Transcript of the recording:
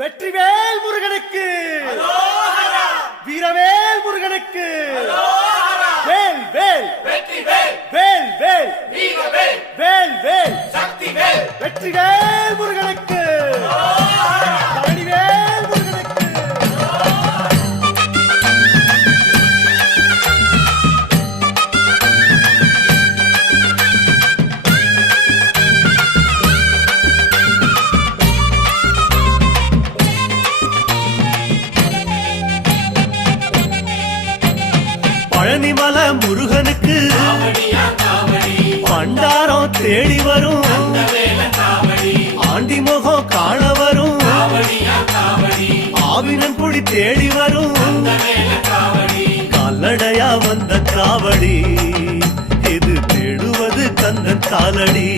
வெற்றிவேல் முருகனுக்கு, வீரவேல் முருகனுக்கு, வேல் வேல் வேல் வேல் வேல் வேல் வெற்றிவேல் முருகனுக்கு, பழனிவேல் முருகனுக்கு. பழனிமல முருகனுக்கு பண்டாரம் தேடி வரும், ஆண்டி முகம் காண வரும், ஆவினன் குடி தேடி வரும், கால்நடையா வந்த காவடி இது தேடுவது கந்தன் காலடி.